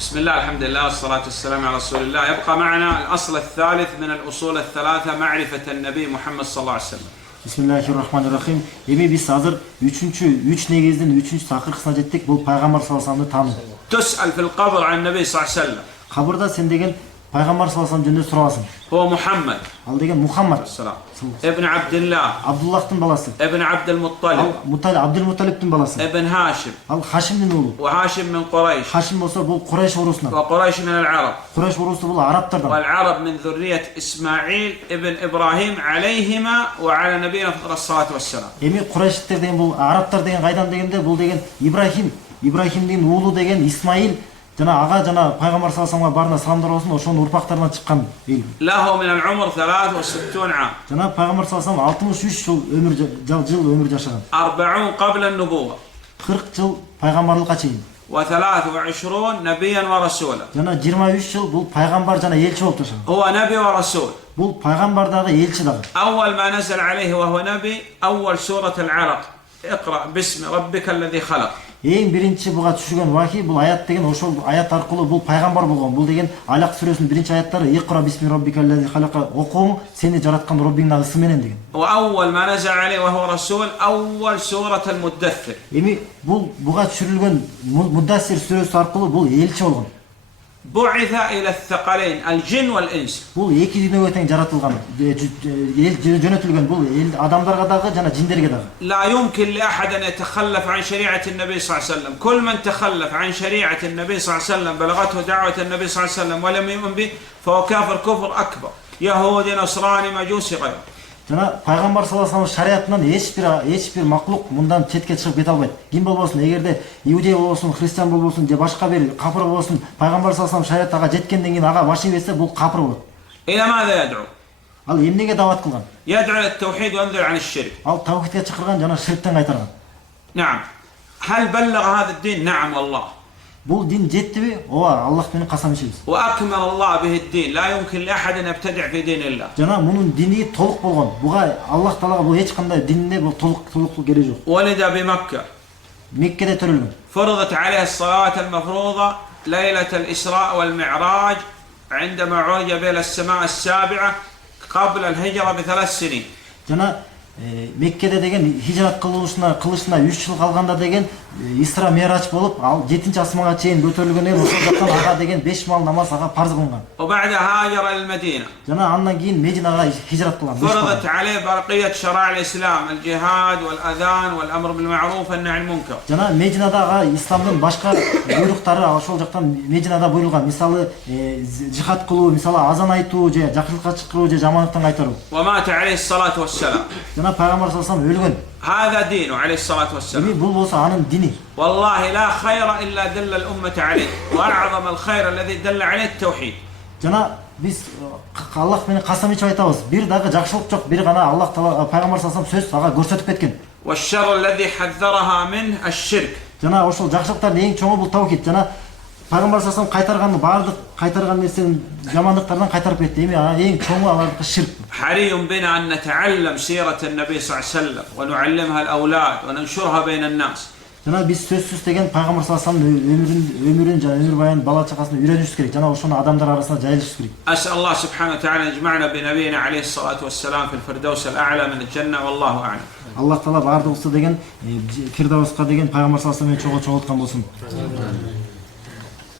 بسم الله الحمد لله والصلاة والسلام على رسول الله. يبقى معنا الأصل الثالث من الأصول الثلاثة معرفة النبي محمد صلى الله عليه وسلم. Bismillahirrahmanirrahim. Эми биз азыр 3 негиздин 3 такыркысына жеттик. Бул пайгамбар саллаллаху алейхи вассаламды таануу. تسأل في القبر عن النبي صلى الله عليه وسلم. Кабырда сен деген пайгамбар саллаллаху алейхи вассалам жөнүндө сурабасың. هو محمد. Ал деген Мухаммад. ابن عبد الله. Абдуллахтын баласы. ابن عبد المطلب. Абдул Муталибтин баласы. ابن هاشم. Ал Хашимдин уулу. وهاشم من قريش. Хашим болсо бул Курайш урусунан. وقريش من العرب. Курайш урусу бул арабтардан. والعرب من ذرية إسماعيل ابن إبراهيم عليهما وعلى نبينا فضل الصلاة والسلام. Эми Курайштер деген бул арабтар деген кайдан дегенде бул деген Ибрахимдин уулу деген Исмаил жана ага жана пайгамбар саллаллаху алейхи вассаламга барына саламдар болсун, ошонун урпактарынан чыккан эл. له من العمر 63 عام. Жана пайгамбар саллаллаху алейхи вассалам 63 жыл өмүр жашаган. 40 قبل النبوة. 40 жыл пайгамбарлыкка чейин. و23 نبيا ورسولا. Жана 23 жыл бул пайгамбар жана элчи болуп жашаган. هو نبي ورسول. Бул пайгамбар дагы элчи дагы. أول ما نزل عليه وهو نبي أول سورة العلق. اقرأ باسم ربك الذي خلق. Эң биринчи буга түшүгөн вахий бул аят деген ошол аят аркылуу бул пайгамбар болгон. Бул деген Алак сүрөсүнүн биринчи аяттары Иqra бисми раббикаллази халака, окуң сени жараткан Роббиңдин аты менен деген. وأول ما نزل عليه وهو رسول أول سورة المدثر. Эми бул буга түшүрүлгөн Муддассир сүрөсү аркылуу бул элчи болгон. بعث إلى الثقلين الجن والإنس. Бул эки дүйнөгө тең жаратылган, жөнөтүлгөн бул адамдарга дагы жана жиндерге дагы. لا يمكن لأحد أن يتخلف عن شريعة النبي صلى الله عليه وسلم. كل من تخلف عن شريعة النبي صلى الله عليه وسلم بلغته دعوة النبي صلى الله عليه وسلم ولم يؤمن به فهو كافر كفر أكبر. يهودي نصراني مجوسي غيره. Жана пайгамбар саллаллаху алейхи вассалам шариатынан эч бир маклук мындан четке чыгып кете албайт. Ким болбосун, эгерде иудей болбосун, христиан болбосун же башка бир капыр болбосун, пайгамбар саллаллаху алейхи вассалам шариатага жеткенден кийин ага башын берсе бул капыр болот. إلى ماذا يدعو؟ Ал эмнеге дават кылган? يدعو إلى التوحيد وينذر عن الشرك. Ал тавхидке чакырган жана ширктен кайтарган. نعم. هل بلغ هذا الدين؟ نعم والله. Бул дин жеттиби? Ооба, Аллах менен касам ичебиз. وأكمل الله به الدين. لا يمكن لأحد أن يبتدع في دين الله. Жана мунун дини толук болгон. Буга Аллах Таалага бул эч кандай динде бул толуктук кереги жок. ولد بمكة. Меккеде төрөлгөн. فرضت عليه الصلوات المفروضة ليلة الإسراء والمعراج عندما عرج بين السماء السابعة قبل الهجرة ب3 سنين. Жана Меккеде деген хижрат кылышына 3 жыл калганда деген Исра Мирач болуп, ал 7-чи асманга чейин көтөрүлгөн эл ошол жактан ага деген 5 мал намаз ага парз кылынган. وبعد هاجر إلى المدينة. Жана андан кийин Мединага хижрат кылган. فرضت عليه بقية شرائع الإسلام الجهاد والأذان والأمر بالمعروف والنهي عن المنكر. Жана Мединада ага исламдын башка буйруктары ошол жактан Мединада буйрулган. Мисалы жихад кылуу, мисалы азан айтуу же жакшылыкка чакыруу же жамандыктан кайтаруу. ومات عليه الصلاة والسلام. Жана пайгамбар саллаллаху алейхи вассалам өлгөн. هذا دينه عليه الصلاة والسلام. Эми бул болсо анын дини. والله لا خير إلا دل الأمة عليه وأعظم الخير الذي دل عليه التوحيد. Жана биз Аллах менен касам ичип айтабыз. Бир дагы жакшылык жок, бир гана Аллах Таала пайгамбар саллаллаху алейхи вассалам сөз ага көрсөтүп кеткен. والشر الذي حذرها منه الشرك. Жана ошол жакшылыктардын эң чоңу бул тавхид. Жана пайгамбар саллаллаху алейхи вассалам бардык кайтарган нерсенин жамандыктардан кайтарып кетти. Эми эң чоңу алардыкы ширк. حري بنا أن نتعلم سيرة النبي صلى الله عليه وسلم ونعلمها الأولاد وننشرها بين الناس. Жана биз сөзсүз деген пайгамбар саллаллаху алейхи вассаламдын өмүрүн жана өмүр баянын бала чакасына үйрөнүшүбүз керек. Жана ошону адамдар арасына жайылышыбыз керек. أسأل الله سبحانه وتعالى أن يجمعنا بنبينا عليه الصلاة والسلام في الفردوس الأعلى من الجنة والله أعلم. Аллах Таала бардыгыбызды деген Фирдауска деген пайгамбар саллаллаху алейхи вассалам менен чогулткан болсун.